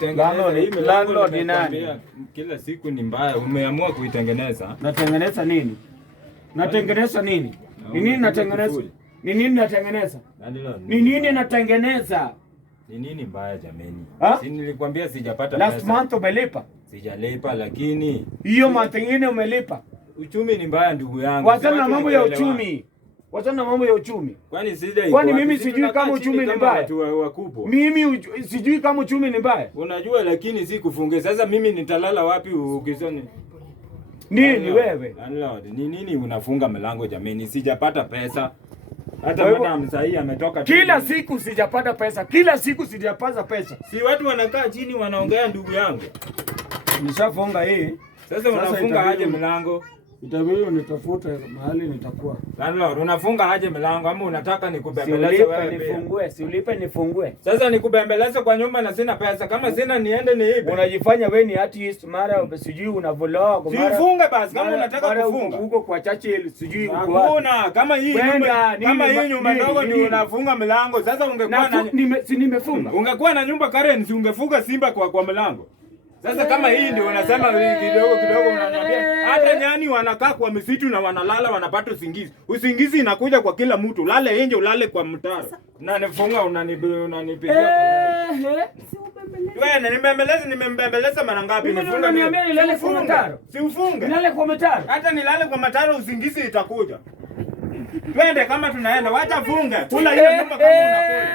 Nitengeneze. Landlord ni nani? Kila siku ni mbaya. Umeamua kuitengeneza. Natengeneza nini? Natengeneza nini? Ni nini natengeneza? Ni nini natengeneza? Ni nini natengeneza? Ni nini mbaya jameni? Si nilikwambia sijapata pesa. Last month umelipa? Sijalipa lakini hiyo month nyingine umelipa. Uchumi ni mbaya ndugu yangu. Wachana na mambo ya uchumi. Wachana na mambo ya uchumi. Kwani mimi sijui kama uchumi ni mbaya? Mimi sijui kama uchumi ni mbaya. Unajua lakini si kufunge. Sasa mimi nitalala wapi ukisoni? Nini wewe? Landlord, ni nini unafunga mlango jameni? Sijapata pesa. Hata madam sahi ametoka kila siku sijapata pesa. Kila siku sijapata pesa. Si watu wanakaa chini wanaongea ndugu yangu. Nishafunga hii. Sasa unafunga aje mlango? Itabidi nitafute mahali nitakuwa. Landlord, unafunga aje mlango ama unataka nikubembeleze wewe? Nifungue, si ulipe nifungue. Sasa nikubembeleze kwa nyumba na sina pesa. Kama sina niende niibe. Unajifanya wewe ni artist mara sijui una vlog mara. Sifunge basi kama unataka kufunga. Huko kwa Churchill sijui uko wapi. Hakuna, kama hii nyumba ndogo ndio unafunga mlango. Sasa ungekuwa na nimefunga. Ungekuwa na nyumba currency ungefunga simba kwa mlango. Sasa kama hii ndio unasema kidogo unaniambia hata nyani wanakaa kwa misitu na wanalala wanapata usingizi. Usingizi inakuja kwa kila mtu. Lale nje ulale kwa mtaro. Unanifunga unanipigia. Wewe nimembembeleza mara ngapi? Nifunga nilale kwa mtaro. Si ufunge. Nilale kwa mtaro. Hata nilale kwa mtaro usingizi itakuja. Twende kama tunaenda, wacha funga. Kula hiyo nyumba kama unakula.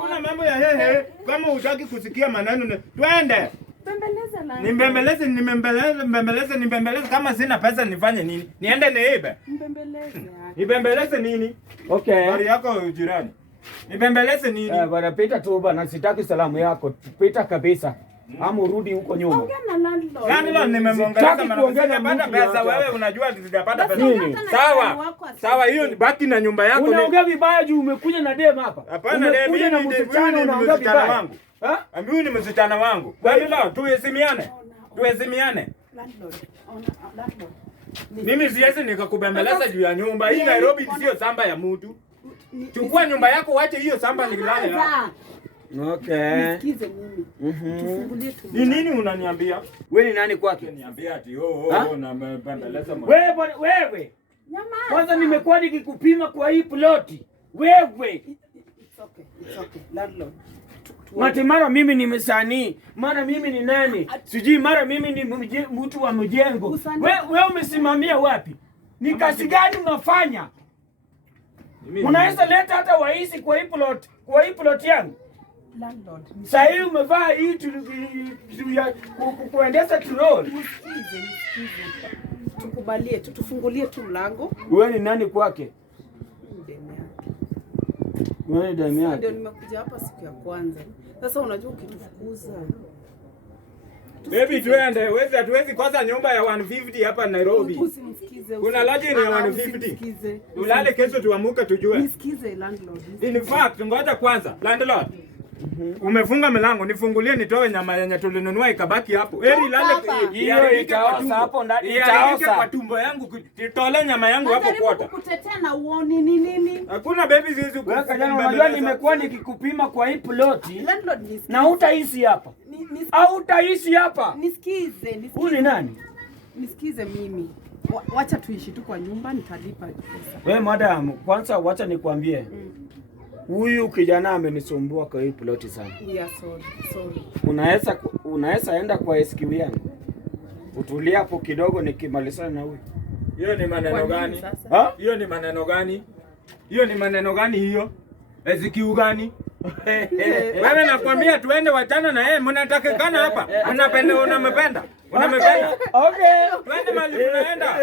Kuna mambo ya hehe kama hutaki kusikia maneno. Twende. Nimbembeleze kama sina pesa nifanye nini? Niende niibe? Nibembeleze nini? Okay. Bari yako jirani. Nibembeleze nini? Bwana pita tu bwana, sitaki salamu yako. Pita kabisa. Ama urudi huko nyuma. Ongea na landlord. Landlord nimemwongeleza sijapata pesa wewe unajua sijapata pesa. Sawa hiyo baki na nyumba yako. Unaongea vibaya juu umekuja na dem hapa. Hapana dem umekuja na msichana unaongea vibaya. Huyu ni msichana wangu. Landlord tuheshimiane. Landlord. Mimi siwezi nikakubembeleza juu ya nyumba. Hii Nairobi sio samba ya mtu. Chukua nyumba yako uache hiyo samba nilale. Okay. Nisikize mimi. Tufungulie tu. Ni nini unaniambia? Wewe ni nani kwake? Niambia ati na mbembeleza mwana. Wewe. Kwanza nimekuwa nikikupima kwa hii ploti. Wewe. It's okay. Landlord. Mara mimi ni msanii, mara mimi ni nani? Sijui mara mimi ni mtu wa mjengo. Wewe umesimamia wapi? Ni kazi gani unafanya? Unaweza leta hata waizi kwa hii plot yangu? Landlord. Sasa hii umevaa hii kuendesha troll. Nisikize. Tukubalie, tufungulie tu mlango. Wewe ni nani kwake? Wewe dami yake. Ndio nimekuja hapa siku ya kwanza. Sasa unajua ukitufukuza. Baby twende, hatuwezi kwanza nyumba ya 150 hapa Nairobi. Usimsikize. Kuna lodge ni ya 150. Tulale kesho tuamuke tujue. Nisikize landlord. In fact, ngoja kwanza, landlord. Umefunga mlango, nifungulie nitoe nyama yenye tulinunua ikabaki hapo. Eri lale hiyo itaosa hapo ndani. Itaosa kwa tumbo yangu. Titole nyama yangu hapo kwata. Kutetea na uoni nini? Hakuna baby zizi kukupa. Unajua nimekuwa nikikupima kwa hii ploti. Landlord na utaishi hapa. Au utaishi hapa? Nisikize. Huyu ni nani? Nisikize mimi. Wacha tuishi tu kwa nyumba nitalipa pesa. Wewe madam, kwanza wacha nikwambie. Huyu kijana amenisumbua kwa hii ploti sana. Yeah, sorry. Unaweza enda kwa SQ yangu. Utulia hapo kidogo nikimalizana na huyu. Hiyo ni maneno gani? Hiyo ni maneno gani hiyo? SQ gani? Wewe nakwambia tuende wachana na yeye, mnatakikana hapa. Unamependa. Okay. Twende mahali tunaenda.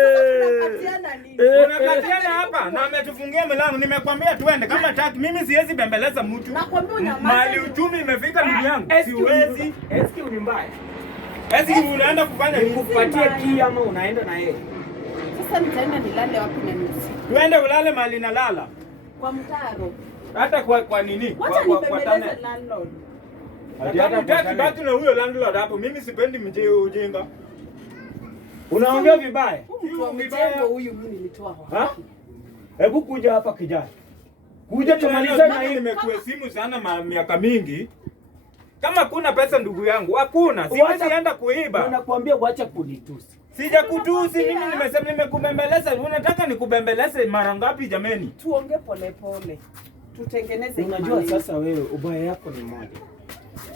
Unakatiana hapa na ametufungia milango. Nimekwambia tuende kama taki. Mimi siwezi bembeleza mtu. Nakwambia unyamaze. Mahali uchumi imefika ndugu yangu. Siwezi. SQ ni mbaya. SQ unaenda kufanya nini? Nikupatie key ama unaenda na yeye? Sasa nitaenda nilale wapi na nusu? Twende ulale mahali nalala. Kwa mtaro. Hata kwa nini? Wacha nibembeleze landlord. Hata utaki baki na huyo landlord hapo. Mimi sipendi ujinga. Unaongea vibaya. Huyu mimi nilitoa wapi? Hebu kuja hapa kijana. Kuja tumalize na hii. Nimekuheshimu sana miaka mingi. Kama kuna pesa ndugu yangu, hakuna. Siwezi enda kuiba. Nakwambia wacha kunitusi. Sijakutusi, mimi nimesema nimekubembeleza. Unataka nikubembeleze mara ngapi jameni? Tuongee pole pole. Tutengeneze imani. Unajua sasa wewe ubaya yako ni moja.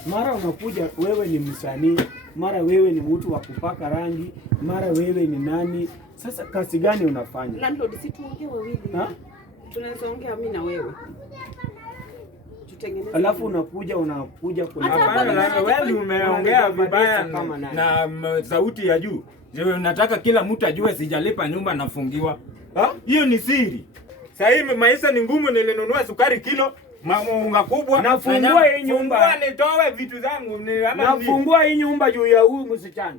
Mara unakuja wewe ni msanii, mara wewe ni mtu wa kupaka rangi, mara wewe ni nani? Sasa kazi gani unafanya? Landlord, si tuongee wawili. Tunaweza ongea mimi na wewe. Tutengeneze. Alafu unakuja kwenye hapana, wewe umeongea vibaya na sauti ya juu. Je, unataka kila mtu ajue sijalipa nyumba nafungiwa? Hiyo ni siri. Sasa hivi maisha ni ngumu, nilinunua sukari kilo, unga kubwa. Nafungua hii nyumba. Nitoe vitu zangu nafungua hii nyumba juu ya huyu msichana.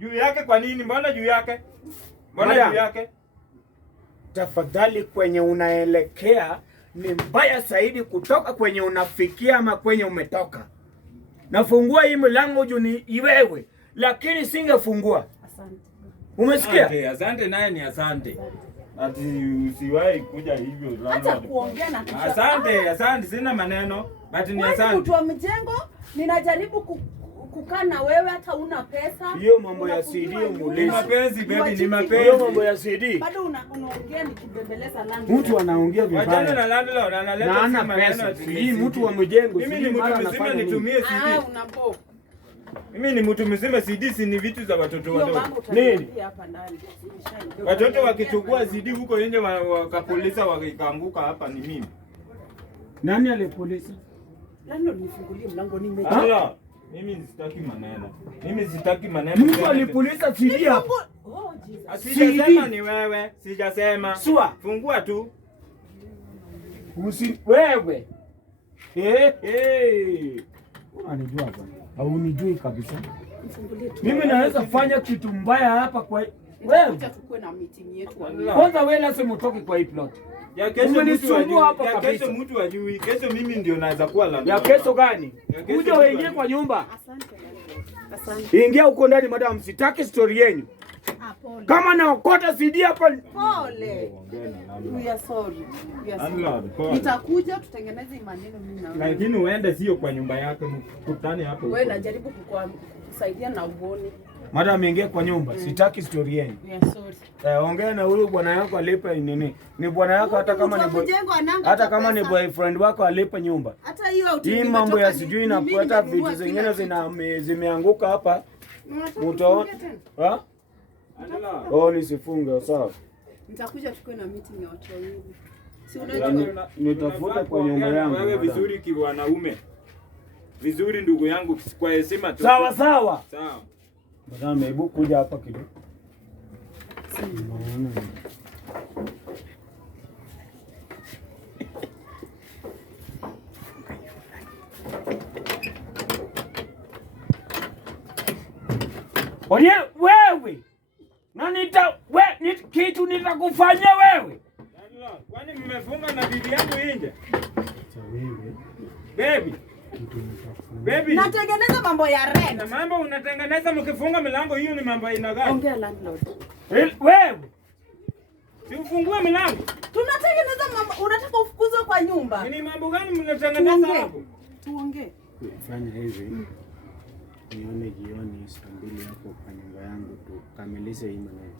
Juu yake kwa nini? Mbona juu yake? Mbona juu yake? Tafadhali, kwenye unaelekea ni mbaya zaidi kutoka kwenye unafikia ama kwenye umetoka. Nafungua hii mlango juu ni wewe, lakini singefungua. Asante. Umesikia? Asante naye ni asante. Ati usiwahi kuja hivyo. Acha kuongea na asante, sina maneno. But ni asante. Mtu wa mjengo, ninajaribu kukaa na wewe hata una pesa. Hiyo mambo ya CD muulize. Ni mapenzi baby, ni mapenzi. Hiyo mambo ya CD. Bado unaongea nikibembeleza landlord. Mtu anaongea vibaya. Wachana na landlord, analeta maneno. Hii mtu wa mjengo. Mimi ni mtu mzima nitumie CD. Unapo. Mimi ni mtu mzima, CD si ni vitu za watoto wadogo. Nini? Watoto wakichukua CD huko nje wakapolisa wakaanguka hapa ni mimi. Nani alipolisa? Landlord, nifungulie mlango mimi sitaki maneno. Mtu alipolisa CD hapo. Sijasema ni wewe, sijasema. Sua. Fungua tu. Wewe. Unanijua bwana. Au unijui kabisa. Mimi naweza fanya kitu mbaya hapa kwa wewe. Tukue na meeting yetu. Kwanza wewe lazima utoke kwa hii plot. Ya kesho mtu ajui. Kesho mimi ndio naweza kuwa landlord. Ya kesho gani? Kuja uingie kwa nyumba. Asante. Ingia huko ndani madam, sitaki story yenu. Kama naokota CD hapa. Pole. We are sorry. Nitakuja tutengeneze maneno mimi na wewe. Lakini uende sio kwa nyumba yake, mkutane hapo. Wewe najaribu kukusaidia na uone. Madam, ingia kwa nyumba, sitaki story yenu. We are sorry. Ongea na huyu bwana yako alipe nini? Ni bwana yako hata kama ni boyfriend wako alipe nyumba. Hata hiyo hii mambo ya sijui na kueta vitu zingine zimeanguka hapa. Utaona. Nisifunge sawa. Nitakuja tukue na meeting ya watu wawili. Si unajua nitafuta kwa nyumba yangu. Wewe vizuri kiwanaume. Vizuri ndugu yangu kwa heshima tu. Sawa. Sawa. Madam, hebu kuja hapa kidogo. Odiero, wewe. Kitu nitakufanyia wewe. Kwani mmefunga na bibi yangu nje? Baby. Baby. Natengeneza mambo ya rent. Na mambo unatengeneza mkifunga milango, hiyo ni mambo aina gani? Ongea landlord. Wewe. Si ufungue milango. Tunatengeneza mambo, unataka ufukuzwe kwa nyumba. Ni mambo gani mnatengeneza hapo? Tuongee. Fanya hivi. Nione jioni saa 2 hapo kwa nyumba yangu tukamilishe hii maneno.